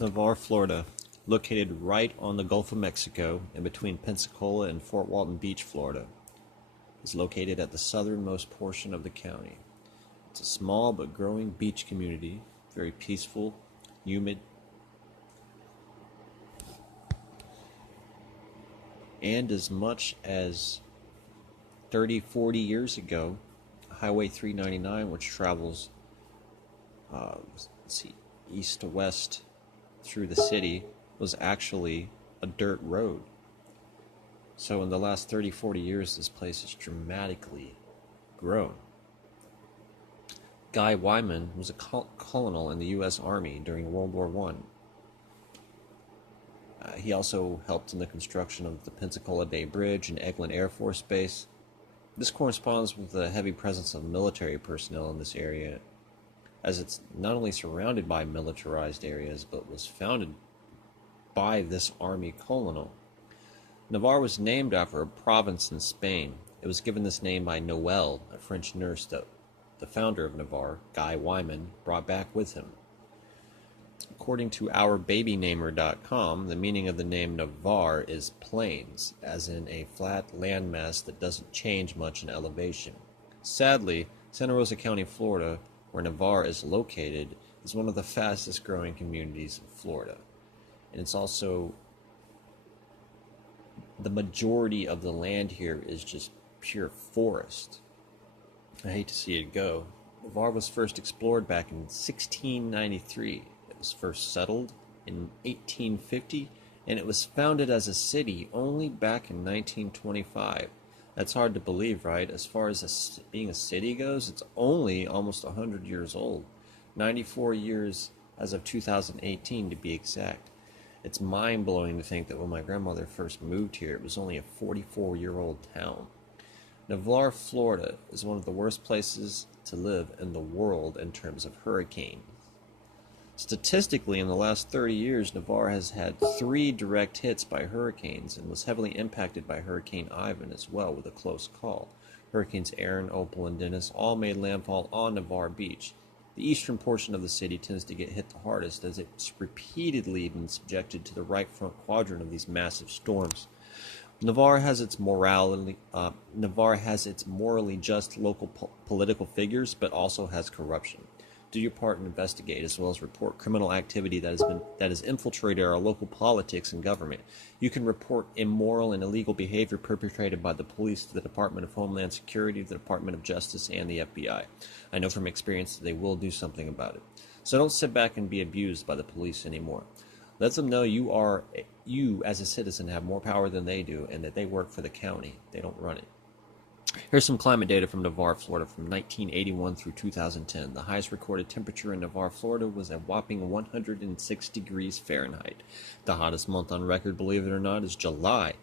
Navarre, Florida, located right on the Gulf of Mexico in between Pensacola and Fort Walton Beach, Florida, is located at the southernmost portion of the county. It's a small but growing beach community, very peaceful, humid, and as much as 30-40 years ago, Highway 399, which travels east to west through the city, was actually a dirt road. So in the last 30-40 years, this place has dramatically grown. Guy Wyman was a colonel in the U.S. Army during World War I. He also helped in the construction of the Pensacola Bay Bridge and Eglin Air Force Base. This corresponds with the heavy presence of military personnel in this area, as it's not only surrounded by militarized areas, but was founded by this Army colonel. Navarre was named after a province in Spain. It was given this name by Noël, a French nurse that the founder of Navarre, Guy Wyman, brought back with him. According to OurBabyNamer.com, the meaning of the name Navarre is plains, as in a flat landmass that doesn't change much in elevation. Sadly, Santa Rosa County, Florida, where Navarre is located, is one of the fastest growing communities in Florida. And it's also, the majority of the land here is just pure forest. I hate to see it go. Navarre was first explored back in 1693. It was first settled in 1850, and it was founded as a city only back in 1925. That's hard to believe, right? As far as being a city goes, it's only almost 100 years old. 94 years as of 2018 to be exact. It's mind-blowing to think that when my grandmother first moved here, it was only a 44-year-old town. Navarre, Florida is one of the worst places to live in the world in terms of hurricanes. Statistically, in the last 30 years, Navarre has had 3 direct hits by hurricanes and was heavily impacted by Hurricane Ivan as well, with a close call. Hurricanes Aaron, Opal, and Dennis all made landfall on Navarre Beach. The eastern portion of the city tends to get hit the hardest, as it's repeatedly been subjected to the right front quadrant of these massive storms. Navarre has its morally just local political figures, but also has corruption. Do your part and investigate, as well as report criminal activity that has infiltrated our local politics and government. You can report immoral and illegal behavior perpetrated by the police to the Department of Homeland Security, the Department of Justice, and the FBI. I know from experience that they will do something about it. So don't sit back and be abused by the police anymore. Let them know you as a citizen have more power than they do, and that they work for the county. They don't run it. Here's some climate data from Navarre, Florida from 1981 through 2010. The highest recorded temperature in Navarre, Florida was a whopping 106 degrees Fahrenheit. The hottest month on record, believe it or not, is July.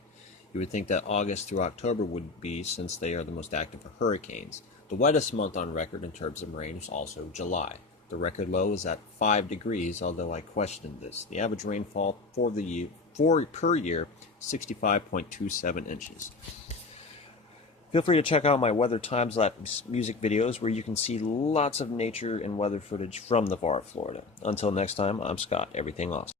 You would think that August through October would be, since they are the most active for hurricanes. The wettest month on record in terms of rain is also July. The record low is at 5 degrees, although I questioned this. The average rainfall per year, 65.27 inches. Feel free to check out my weather time-lapse music videos where you can see lots of nature and weather footage from Navarre, Florida. Until next time, I'm Scott. Everything awesome.